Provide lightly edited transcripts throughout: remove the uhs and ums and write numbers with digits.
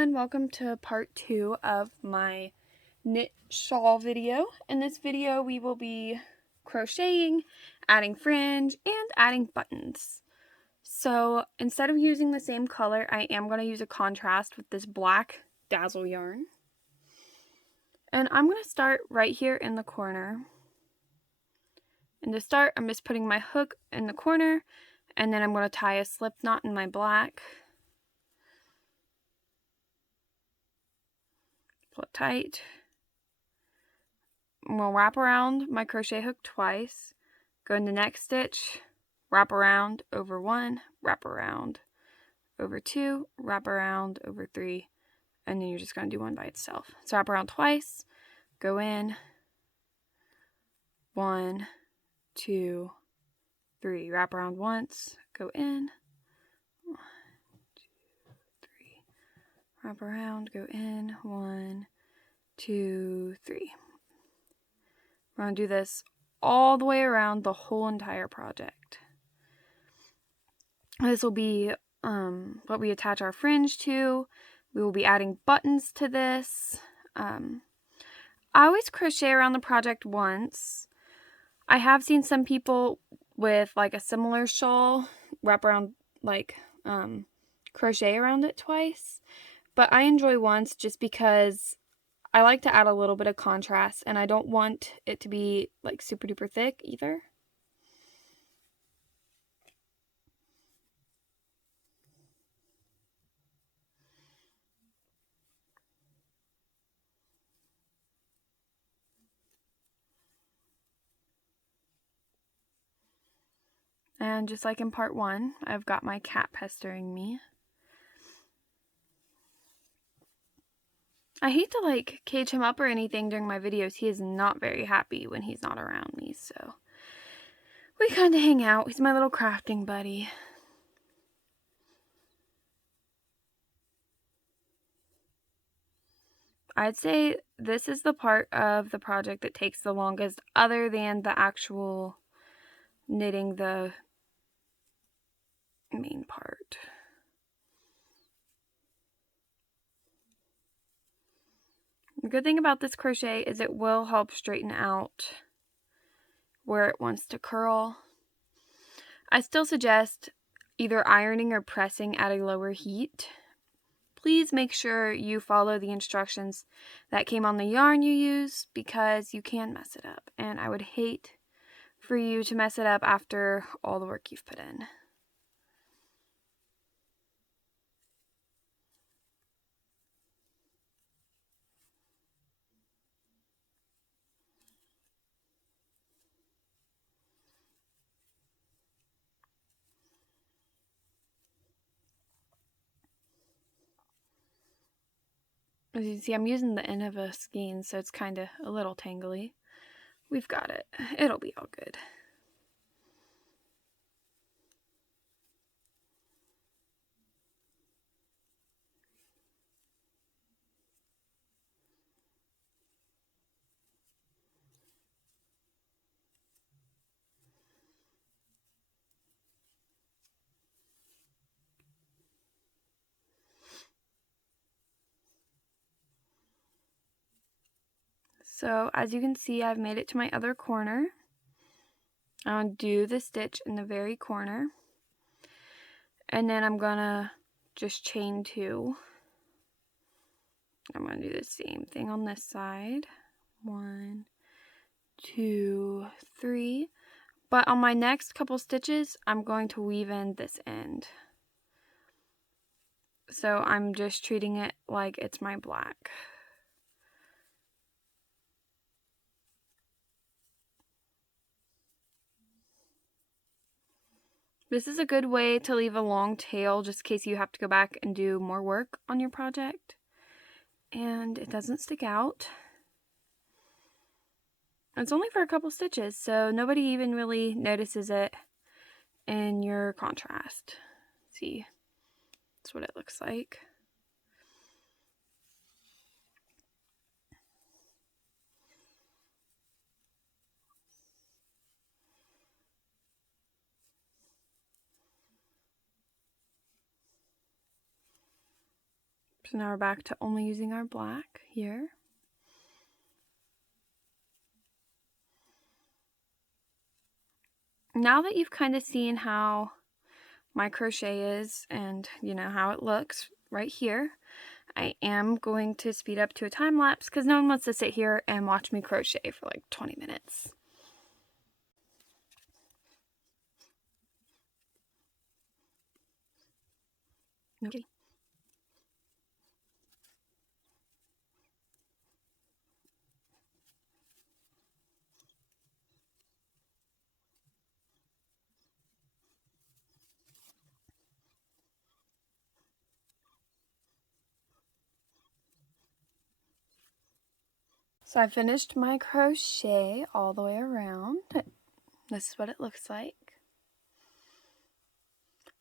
everyone, welcome to part 2 of my knit shawl video. In this video we will be crocheting, adding fringe, and adding buttons. So instead of using the same color, I am going to use a contrast with this black dazzle yarn. And I'm going to start right here in the corner. And to start, I'm just putting my hook in the corner, and then I'm going to tie a slip knot in my black. Pull it tight. I'm going to wrap around my crochet hook twice, go in the next stitch, wrap around over 1, wrap around over 2, wrap around over 3, and then you're just going to do one by itself. So wrap around twice, go in, 1, 2, 3, wrap around once, go in, 1, 2, 3, wrap around, go in, 1, 2, 3. We're going to do this all the way around the whole entire project. This will be what we attach our fringe to. We will be adding buttons to this. I always crochet around the project once. I have seen some people with like a similar shawl wrap around, like crochet around it twice. But I enjoy once just because I like to add a little bit of contrast, and I don't want it to be like super duper thick either. And just like in part 1, I've got my cat pestering me. I hate to like cage him up or anything during my videos. He is not very happy when he's not around me, so we kind of hang out. He's my little crafting buddy. I'd say this is the part of the project that takes the longest, other than the actual knitting the main part. The good thing about this crochet is it will help straighten out where it wants to curl. I still suggest either ironing or pressing at a lower heat. Please make sure you follow the instructions that came on the yarn you use, because you can mess it up, and I would hate for you to mess it up after all the work you've put in. As you can see, I'm using the end of a skein, so it's kind of a little tangly. We've got it. It'll be all good. So as you can see, I've made it to my other corner. I'll do the stitch in the very corner, and then I'm gonna just chain 2. I'm gonna do the same thing on this side. 1, 2, 3. But on my next couple stitches, I'm going to weave in this end. So I'm just treating it like it's my black. This is a good way to leave a long tail just in case you have to go back and do more work on your project. And it doesn't stick out. It's only for a couple stitches, so nobody even really notices it in your contrast. See, that's what it looks like. So now we're back to only using our black here. Now that you've kind of seen how my crochet is and you know how it looks right here, I am going to speed up to a time lapse because no one wants to sit here and watch me crochet for like 20 minutes. Okay. So I finished my crochet all the way around. This is what it looks like.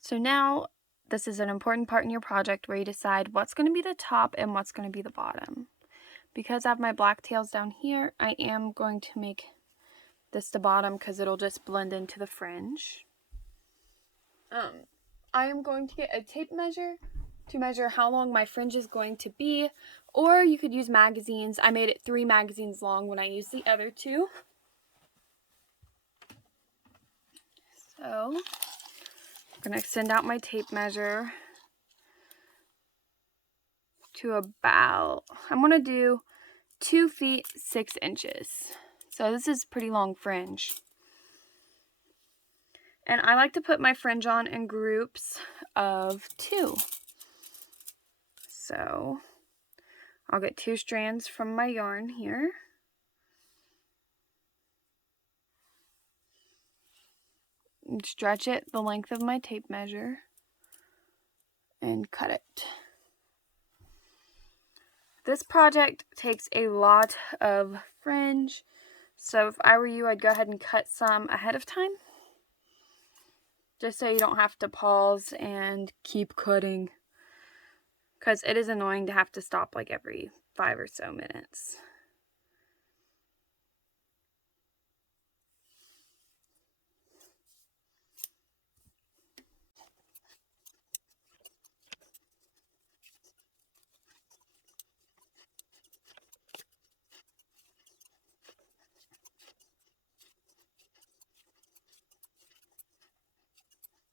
So now this is an important part in your project where you decide what's going to be the top and what's going to be the bottom. Because I have my black tails down here, I am going to make this the bottom because it'll just blend into the fringe. I am going to get a tape measure to measure how long my fringe is going to be, or you could use magazines. I made it 3 magazines long when I used the other 2. So I'm going to extend out my tape measure to about, I'm going to do 2 feet 6 inches. So this is pretty long fringe. And I like to put my fringe on in groups of 2. So I'll get 2 strands from my yarn here. And stretch it the length of my tape measure and cut it. This project takes a lot of fringe, so if I were you, I'd go ahead and cut some ahead of time, just so you don't have to pause and keep cutting, because it is annoying to have to stop like every 5 or so minutes.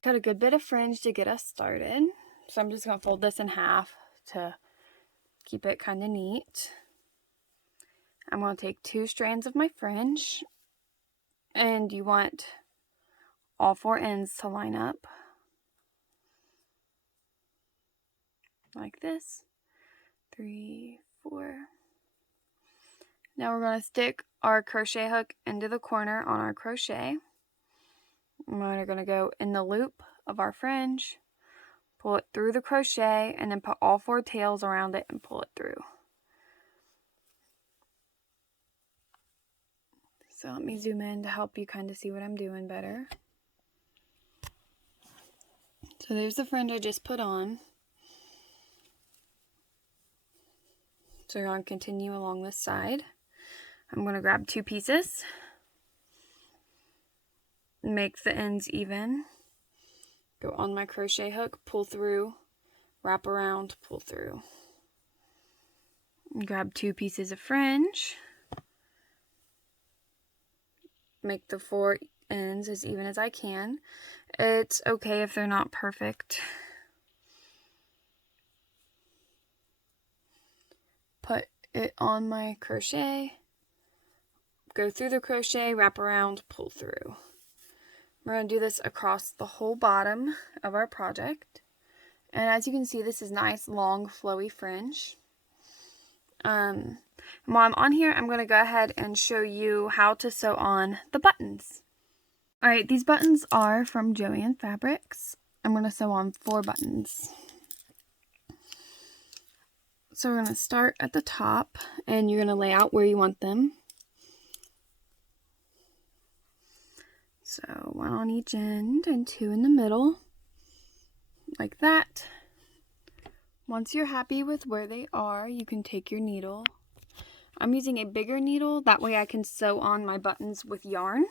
Cut a good bit of fringe to get us started, so I'm just going to fold this in half to keep it kind of neat. I'm going to take 2 strands of my fringe, and you want all 4 ends to line up like this. 3, 4. Now we're going to stick our crochet hook into the corner on our crochet. We're going to go in the loop of our fringe, pull it through the crochet, and then put all 4 tails around it and pull it through. So let me zoom in to help you kind of see what I'm doing better. So there's the fringe I just put on. So we're going to continue along this side. I'm going to grab 2 pieces, make the ends even, go on my crochet hook, pull through, wrap around, pull through. Grab 2 pieces of fringe, make the 4 ends as even as I can. It's okay if they're not perfect. Put it on my crochet, go through the crochet, wrap around, pull through. We're going to do this across the whole bottom of our project. And as you can see, this is nice, long, flowy fringe. And while I'm on here, I'm going to go ahead and show you how to sew on the buttons. Alright, these buttons are from Joann Fabrics. I'm going to sew on 4 buttons. So we're going to start at the top, and you're going to lay out where you want them. So 1 on each end and 2 in the middle, like that. Once you're happy with where they are, you can take your needle. I'm using a bigger needle, that way I can sew on my buttons with yarn.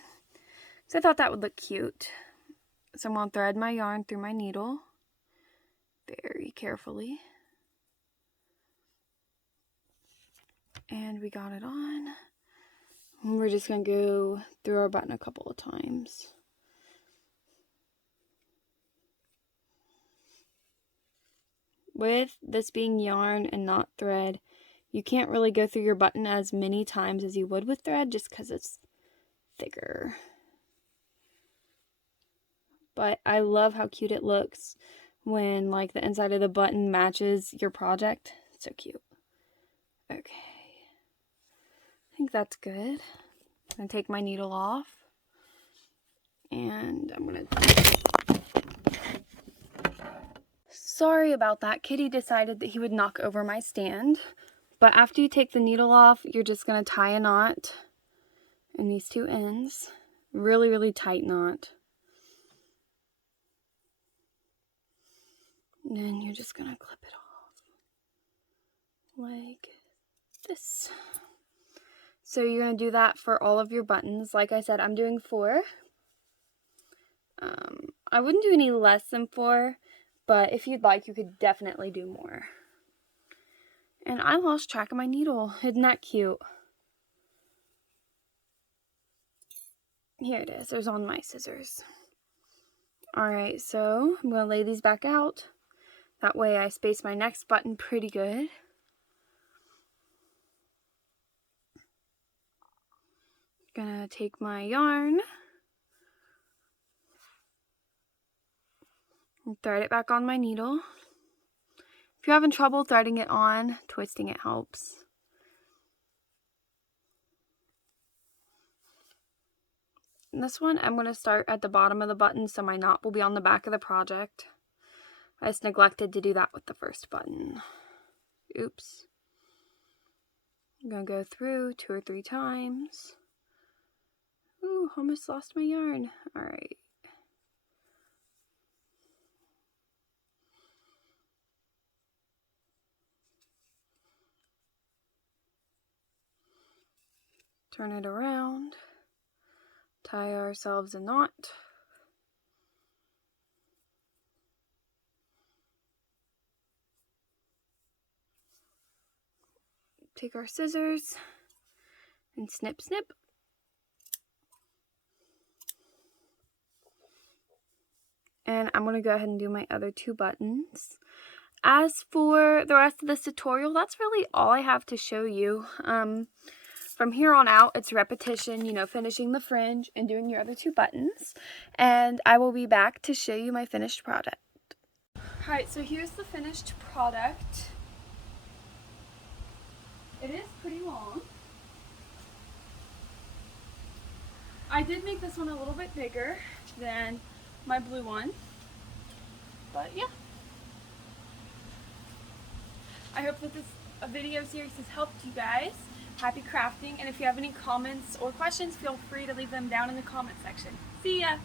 So I thought that would look cute. So I'm going to thread my yarn through my needle very carefully. And we got it on. And we're just going to go through our button a couple of times. With this being yarn and not thread, you can't really go through your button as many times as you would with thread just because it's thicker. But I love how cute it looks when like the inside of the button matches your project. So cute. Okay. I think that's good. I'm going to take my needle off. And I'm going to... Sorry about that. Kitty decided that he would knock over my stand. But after you take the needle off, you're just going to tie a knot in these two ends. Really, really tight knot. And then you're just going to clip it off. Like this. So you're going to do that for all of your buttons. Like I said, I'm doing 4. I wouldn't do any less than 4, but if you'd like, you could definitely do more. And I lost track of my needle. Isn't that cute? Here it is. There's on my scissors. Alright, so I'm going to lay these back out. That way I space my next button pretty good. Gonna take my yarn and thread it back on my needle. If you're having trouble threading it on, twisting it helps. And this one, I'm going to start at the bottom of the button so my knot will be on the back of the project. I just neglected to do that with the first button. Oops. I'm going to go through 2 or 3 times. Ooh, almost lost my yarn. Alright. Turn it around. Tie ourselves a knot. Take our scissors and snip, snip. And I'm going to go ahead and do my other 2 buttons. As for the rest of this tutorial, that's really all I have to show you. From here on out, it's repetition, you know, finishing the fringe and doing your other 2 buttons. And I will be back to show you my finished product. Alright, so here's the finished product. It is pretty long. I did make this one a little bit bigger than my blue one. But yeah. I hope that this video series has helped you guys. Happy crafting, and if you have any comments or questions, feel free to leave them down in the comment section. See ya!